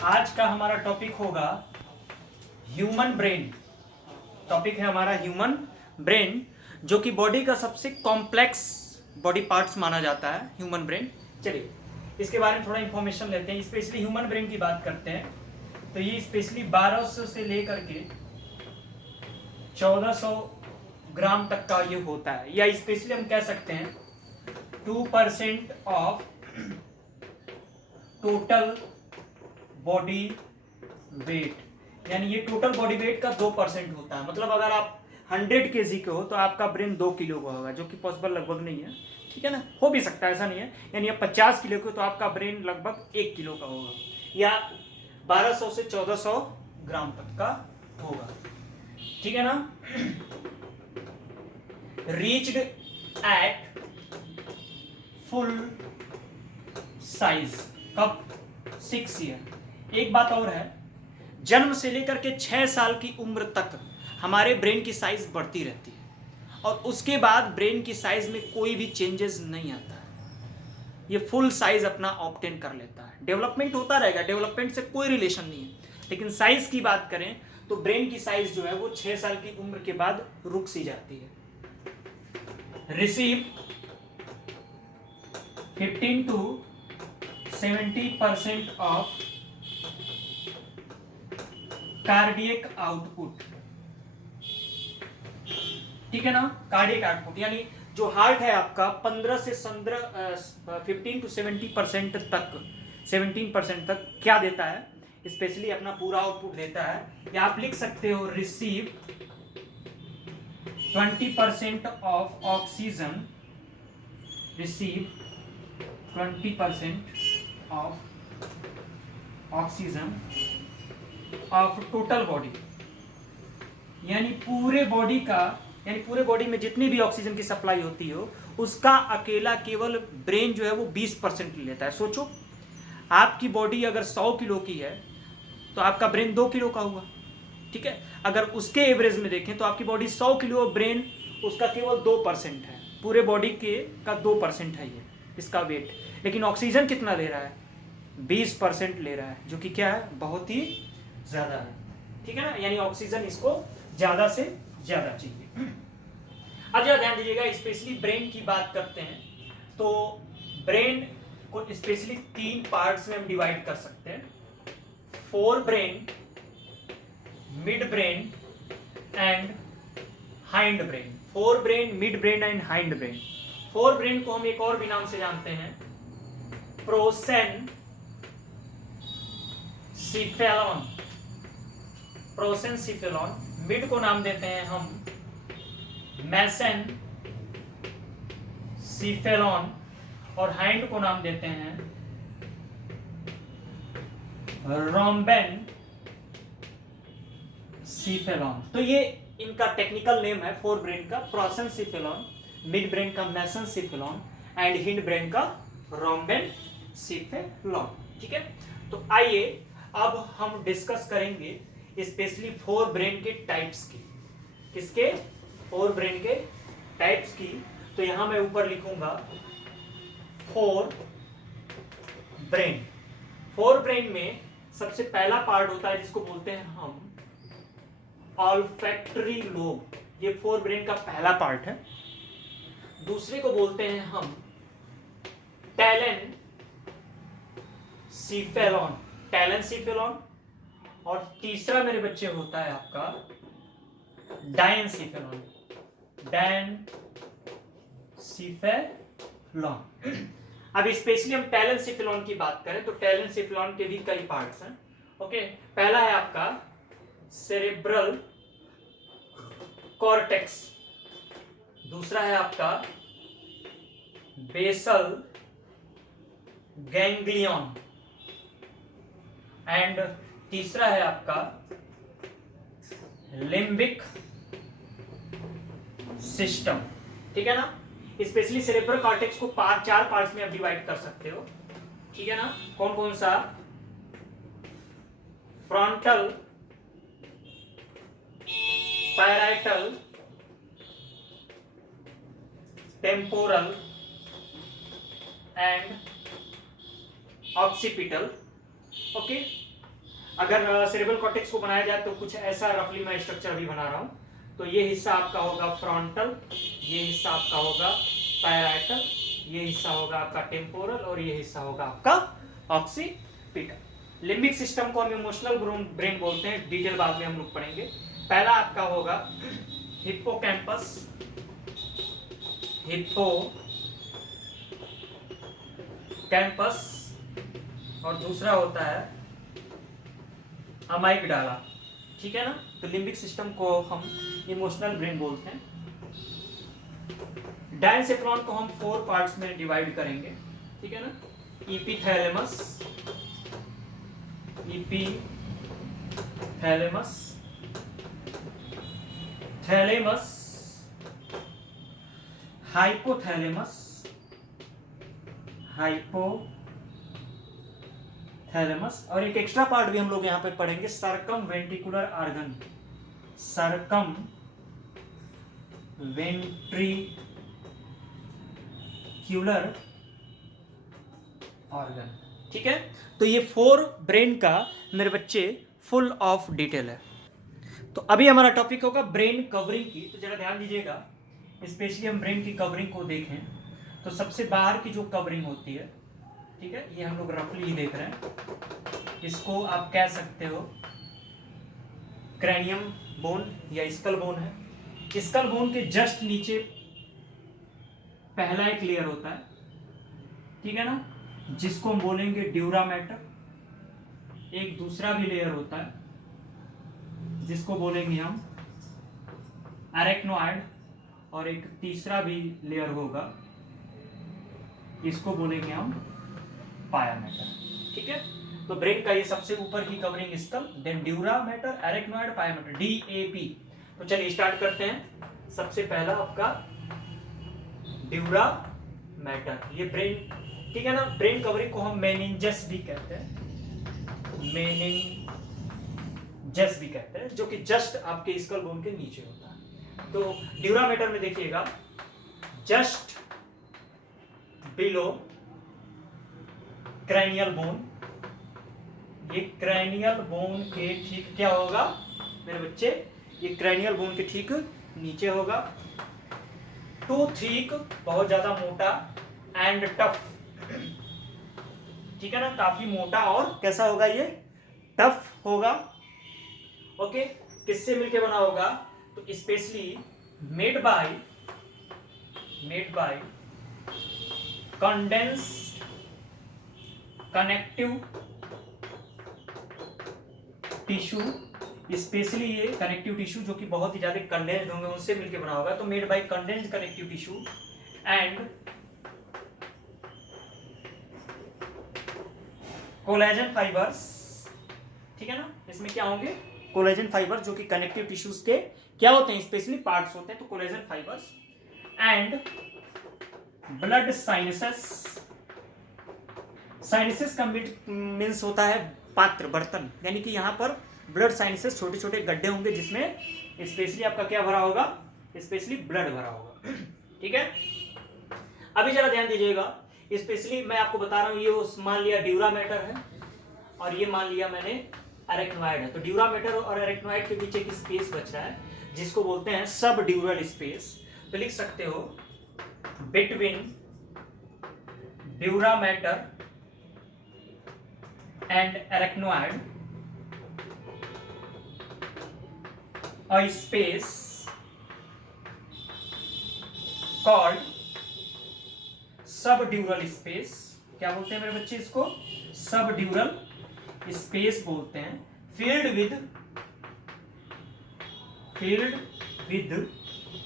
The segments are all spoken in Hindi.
आज का हमारा टॉपिक होगा ह्यूमन ब्रेन। टॉपिक है हमारा ह्यूमन ब्रेन, जो कि बॉडी का सबसे कॉम्प्लेक्स बॉडी पार्ट्स माना जाता है ह्यूमन ब्रेन। चलिए इसके बारे में थोड़ा इंफॉर्मेशन लेते हैं। स्पेशली ह्यूमन ब्रेन की बात करते हैं तो ये स्पेशली 1200 से लेकर के 1400 ग्राम तक का ये होता है, या स्पेशली हम कह सकते हैं 2% ऑफ टोटल बॉडी वेट, यानी ये टोटल बॉडी वेट का 2% होता है। मतलब अगर आप 100 kg के हो तो आपका ब्रेन 2 किलो का होगा, जो कि पॉसिबल लगभग नहीं है, ठीक है ना। हो भी सकता है, ऐसा नहीं है। यानी आप 50 किलो के हो तो आपका ब्रेन लगभग 1 किलो का होगा, या 1200 से 1400 ग्राम तक का होगा, ठीक है ना। रीच्ड एट फुल साइज कब? 6 ईयर। एक बात और है, जन्म से लेकर के 6 साल की उम्र तक हमारे ब्रेन की साइज बढ़ती रहती है, और उसके बाद ब्रेन की साइज में कोई भी चेंजेस नहीं आता है। ये फुल साइज अपना ऑब्टेन कर लेता है। डेवलपमेंट होता रहेगा, डेवलपमेंट से कोई रिलेशन नहीं है, लेकिन साइज की बात करें तो ब्रेन की साइज जो है वो 6 साल की उम्र के बाद रुक सी जाती है। Receive 15 to 70% of cardiac output, ठीक है ना। कार्डियक आउटपुट यानी जो हार्ट है आपका 15 से 15 to 70% तक, 17% तक क्या देता है? स्पेशली अपना पूरा आउटपुट देता है। या आप लिख सकते हो receive 20% of oxygen, receive 20% of oxygen of total body, यानी पूरे बॉडी का, यानी पूरे बॉडी में जितनी भी ऑक्सीजन की सप्लाई होती हो उसका अकेला केवल ब्रेन जो है वो 20% ले लेता है। सोचो, आपकी बॉडी अगर 100 किलो की है तो आपका ब्रेन 2 किलो का होगा, ठीक है। अगर उसके एवरेज में देखें तो आपकी बॉडी 100 किलो, ब्रेन उसका केवल 2% है। पूरे बॉडी के का 2% है ये इसका वेट, लेकिन ऑक्सीजन कितना ले रहा है? 20% ले रहा है, जो कि क्या है, बहुत ही ज्यादा है, ठीक है ना। यानी ऑक्सीजन इसको ज्यादा से ज्यादा चाहिए। अब जरा ध्यान दीजिएगा, स्पेशली ब्रेन की बात करते हैं तो ब्रेन को स्पेशली 3 पार्ट्स में हम डिवाइड कर सकते हैं: fore brain, mid brain and hind brain. Fore brain, mid brain and hind brain. Fore brain को हम एक और भी नाम से जानते हैं, प्रोसेनसिफेलॉन। प्रोसेनसिफेलॉन। मिड को नाम देते हैं हम मेसेनसिफेलॉन, और हाइंड को नाम देते हैं रोम्बेनसिफेलॉन। तो ये इनका टेक्निकल नेम है फोर ब्रेन का, प्रोसेनसिफेलॉन, मिड ब्रेन का मेसेनसिफेलॉन एंड हिंड ब्रेन का रोम्बेनसिफेलॉन, ठीक है। तो आइए अब हम डिस्कस करेंगे स्पेशली फोर ब्रेन के टाइप्स की। किसके? फोर ब्रेन के टाइप्स की। तो यहां मैं ऊपर लिखूंगा फोर ब्रेन। फोर ब्रेन में सबसे पहला पार्ट होता है जिसको बोलते हैं हम ऑल्फैक्टरी लोब। ये फोर ब्रेन का पहला पार्ट है। दूसरे को बोलते हैं हम टैलेनसिफेलॉन, टैलेनसिफेलॉन। और तीसरा मेरे बच्चे होता है आपका डायनसिफेलॉन, डायनसिफेलॉन। अब स्पेशली हम टैलेनसिफेलॉन की बात करें तो टैलेनसिफेलॉन के भी कई पार्ट्स हैं। ओके, पहला है आपका सेरेब्रल कॉर्टेक्स, दूसरा है आपका बेसल गैंग्लियन, एंड तीसरा है आपका लिम्बिक सिस्टम, ठीक है ना। स्पेशली सेरेब्रल कॉर्टेक्स को 4 पार्ट्स में आप डिवाइड कर सकते हो, ठीक है ना। कौन कौन सा? Frontal, parietal, temporal and occipital. Okay, अगर सेरेब्रल कॉर्टेक्स को बनाया जाए तो कुछ ऐसा रफली मैं स्ट्रक्चर अभी बना रहा हूँ। तो ये हिस्सा आपका होगा फ्रंटल, ये हिस्सा आपका होगा पैराइटल, ये हिस्सा होगा आपका टेम्पोरल और ये हिस्सा होगा आपका ऑक्सीपिटल। लिम्बिक सिस्टम को हम इमोशनल ब्रेन बोलते हैं, डिटेल बाद में हम लोग पढ़ेंगे। पहला आपका होगा हिप्पोकैम्पस, हिप्पोकैम्पस, और दूसरा होता है अमाइगडाला, ठीक है ना। तो लिम्बिक सिस्टम को हम इमोशनल ब्रेन बोलते हैं। डायनसेफ्रॉन को हम 4 पार्ट्स में डिवाइड करेंगे, ठीक है ना। इपीथैलेमस, थैलेमस, हाइपोथैलेमस, और एक एक्स्ट्रा पार्ट भी हम लोग यहाँ पे पढ़ेंगे, सर्कमवेंट्रिकुलर ऑर्गन, सर्कमवेंट्रिक्युलर ऑर्गन, ठीक है। तो ये 4 ब्रेन का मेरे बच्चे फुल ऑफ डिटेल है। तो अभी हमारा टॉपिक होगा ब्रेन कवरिंग की। तो जरा ध्यान दीजिएगा, स्पेशली हम ब्रेन की कवरिंग को देखें तो सबसे बाहर की जो कवरिंग होती है, ठीक है, ये हम लोग रफली ही देख रहे हैं। इसको आप कह सकते हो क्रैनियम बोन या स्कल बोन है। स्कल बोन के जस्ट नीचे पहला एक लेयर होता है, ठीक है ना, जिसको हम बोलेंगे ड्यूरा मैटर। एक दूसरा भी लेयर होता है जिसको बोलेंगे हम एरेक्नोइड, और एक तीसरा भी लेयर होगा, इसको बोलेंगे हम पाया मैटर, ठीक है। तो ब्रेन का ये सबसे ऊपर की covering skull, then dura mater, arachnoid, pia mater, DAP। तो चलिए स्टार्ट करते हैं। सबसे पहला आपका ड्यूरा मैटर, ये ब्रेन, ठीक है ना। ब्रेन कवरिंग को हम मेनिंजस भी कहते हैं, मेनिंजस भी कहते हैं, जो कि जस्ट आपके स्कल बोन के नीचे होता है। तो ड्यूरा मैटर में देखिएगा, जस्ट बिलो क्रैनियल बोन, ये क्रैनियल बोन के ठीक क्या होगा मेरे बच्चे, ये क्रैनियल बोन के ठीक नीचे होगा। टू थिक, बहुत ज्यादा मोटा, एंड टफ, ठीक है ना, काफी मोटा और कैसा होगा ये, टफ होगा। ओके, किससे मिलके बना होगा, तो specially made by condensed connective tissue, specially ये कनेक्टिव टिश्यू जो कि बहुत ही ज्यादा कंडेंस्ड होंगे उनसे मिलकर बना होगा। तो made by condensed connective tissue and collagen fibres, ठीक है ना। इसमें क्या होंगे, कोलेजन फाइबर, जो कि कनेक्टिव टिश्यूज के क्या होते हैं, स्पेशली पार्ट्स होते हैं। तो collagen fibres and blood sinuses, sinuses का मीन्स होता है पात्र, बर्तन, यानी कि यहाँ पर ब्लड साइनसेस, छोटे छोटे गड्ढे होंगे जिसमें स्पेशली आपका क्या भरा होगा, स्पेशली ब्लड भरा होगा, ठीक है। अभी जरा ध्यान दीजिएगा, स्पेशली मैं आपको बता रहा हूँ, ये मान लिया ड्यूरा मैटर है और ये मान लिया मैंने एरेक्नोइड है। तो ड्यूरा मैटर और एरेक्नोइड के बीच एक स्पेस बच रहा है जिसको बोलते हैं सब ड्यूरल स्पेस। तो लिख सकते हो between dura mater and arachnoid a space called subdural space, क्या बोलते हैं मेरे बच्चे इसको, सबड्यूरल स्पेस बोलते हैं। filled with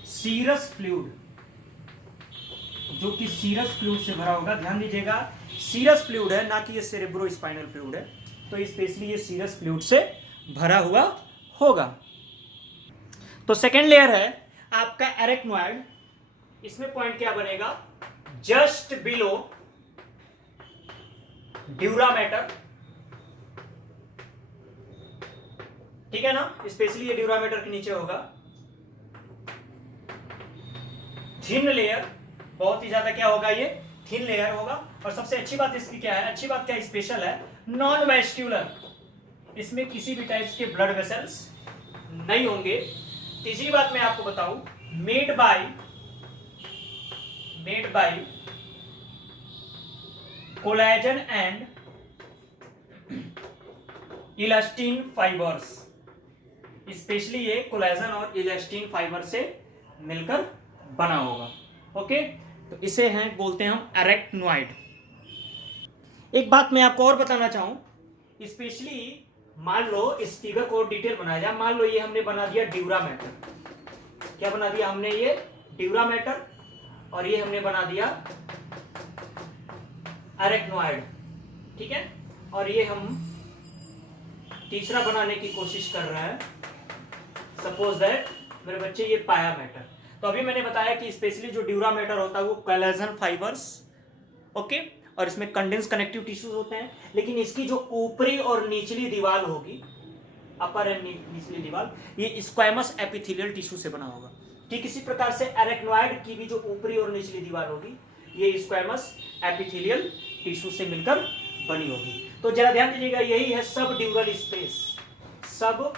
serous fluid, जो कि सीरस फ्लूइड से भरा होगा। ध्यान दीजिएगा, सीरस फ्लूइड है, ना कि ये सेरेब्रो स्पाइनल फ्लूइड है। तो स्पेशली ये सीरस फ्लूइड से भरा हुआ होगा। तो सेकेंड लेयर है आपका एरेक्नोइड, इसमें पॉइंट क्या बनेगा, जस्ट बिलो ड्यूरा मैटर, ठीक है ना, स्पेशली ये ड्यूरा मैटर के नीचे होगा। थिन लेयर, बहुत ही ज्यादा क्या होगा, ये थिन लेयर होगा। और सबसे अच्छी बात इसकी क्या है, अच्छी बात क्या स्पेशल है, नॉन वेस्क्यूलर, इसमें किसी भी टाइप्स के ब्लड वेसल्स नहीं होंगे। तीसरी बात मैं आपको बताऊं, made by collagen and elastin fibres, specially ये कोलेजन और इलास्टिन फाइबर से मिलकर बना होगा। ओके, तो इसे हैं बोलते हैं हम एरेक्नोइड। एक बात मैं आपको और बताना चाहूं, स्पेशली मान लो इस फिगर को डिटेल बनाया जाए। मान लो ये हमने बना दिया ड्यूरामेटर, क्या बना दिया हमने, ये ड्यूरामेटर, और ये हमने बना दिया एरेक्नोइड, ठीक है। और ये हम तीसरा बनाने की कोशिश कर रहे हैं, सपोज दैट मेरे बच्चे ये पाया मैटर। तो अभी मैंने बताया कि स्पेशली जो ड्यूरामेटर होता है वो कोलेजन फाइबर्स, ओके, और इसमें कंडेंस कनेक्टिव टिश्यूज होते हैं। लेकिन इसकी जो ऊपरी और निचली दीवार होगी, अपर एंड निचली दीवार, ये स्क्वैमस एपिथेलियल टिश्यू से बना होगा। ठीक इसी प्रकार से एरेक्नोइड की भी जो ऊपरी और निचली दीवार होगी ये स्क्वैमस एपिथेलियल टिश्यू से मिलकर बनी होगी। तो जरा ध्यान दीजिएगा, यही है सब ड्यूरल स्पेस, सब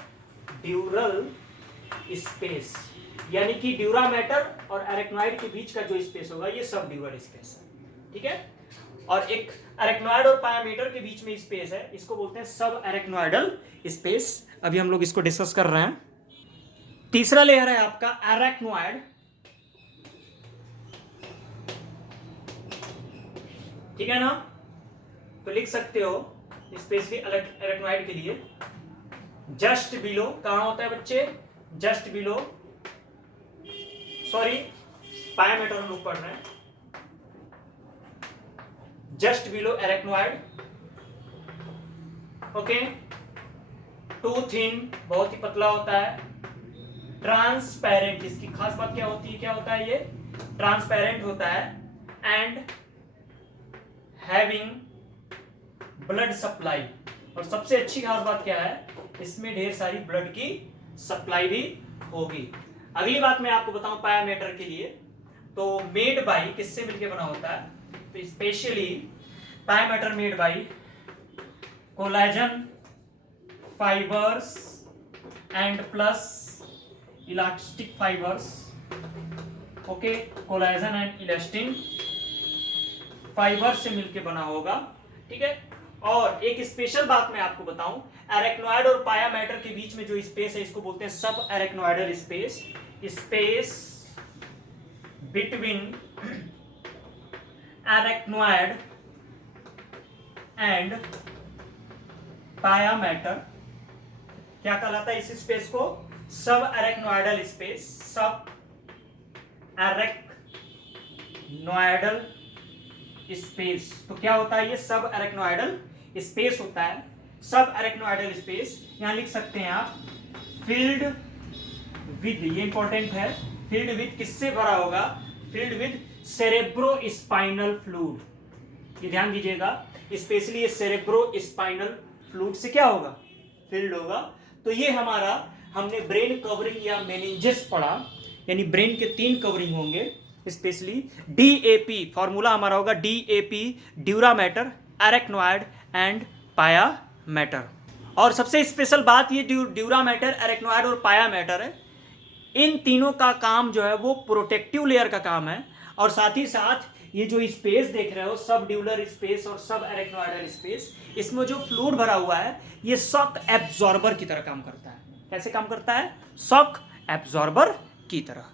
ड्यूरल स्पेस, यानी कि ड्यूरामेटर और एरेक्नोइड के बीच का जो स्पेस होगा ये सब ड्यूरल स्पेस है, ठीक है। और एक एरेक्नोइड और पायामीटर के बीच में स्पेस है, इसको बोलते हैं सब एरेक्नोइडल स्पेस। अभी हम लोग इसको डिस्कस कर रहे हैं। तीसरा लेयर है आपका एरेक्नोइड, ठीक है ना। तो लिख सकते हो स्पेशली एरेक्नोइड के लिए, जस्ट बिलो, कहां होता है बच्चे, जस्ट बिलो, सॉरी पायामीटर हम लोग पढ़ रहे हैं, just below arachnoid, okay. Too thin, बहुत ही पतला होता है, ट्रांसपेरेंट, इसकी खास बात क्या होती है, क्या होता है ये, ट्रांसपेरेंट होता है, एंड हैविंग ब्लड सप्लाई, और सबसे अच्छी खास बात क्या है, इसमें ढेर सारी ब्लड की सप्लाई भी होगी। अगली बात मैं आपको बताऊं पायामीटर के लिए, तो मेड बाई किससे मिलकर बना होता है, तो specially pia mater made by collagen fibres and plus elastic fibres, okay, collagen and elastin fibre से मिलके बना होगा, ठीक है। और एक स्पेशल बात मैं आपको बताऊं, एरेक्नोइड और पायामीटर के बीच में जो स्पेस है इसको बोलते हैं sub arachnoidal space, space between arachnoid and pia mater क्या कहलाता है, इस स्पेस को सब एरेक्नोइडल स्पेस, सब एरेक्नोइडल स्पेस। तो क्या होता है ये सब एरेक्नोइडल स्पेस होता है, सब एरेक्नोइडल स्पेस। यहां लिख सकते हैं आप फील्ड विद, ये इंपॉर्टेंट है, फील्ड विद किससे भरा होगा, field with cerebro spinal fluid, ये ध्यान दीजिएगा, स्पेशली ये सेरेब्रो स्पाइनल फ्लूइड से क्या होगा, फील्ड होगा। तो ये हमारा, हमने ब्रेन कवरिंग या मेनिंजेस पढ़ा, यानी ब्रेन के 3 कवरिंग होंगे, स्पेशली DAP, फॉर्मूला हमारा होगा DAP, dura mater, arachnoid and pia mater. और सबसे स्पेशल बात ये ड्यूरामेटर, एरेक्नोइड और पायामीटर है, इन तीनों का काम जो है वो प्रोटेक्टिव लेयर का काम है, और साथ ही साथ ये जो स्पेस देख रहे हो सब ड्यूलर स्पेस और सब एरेक्नोइडल स्पेस, इसमें जो फ्लूइड भरा हुआ है ये शॉक एब्जॉर्बर की तरह काम करता है। कैसे काम करता है, शॉक एब्जॉर्बर की तरह।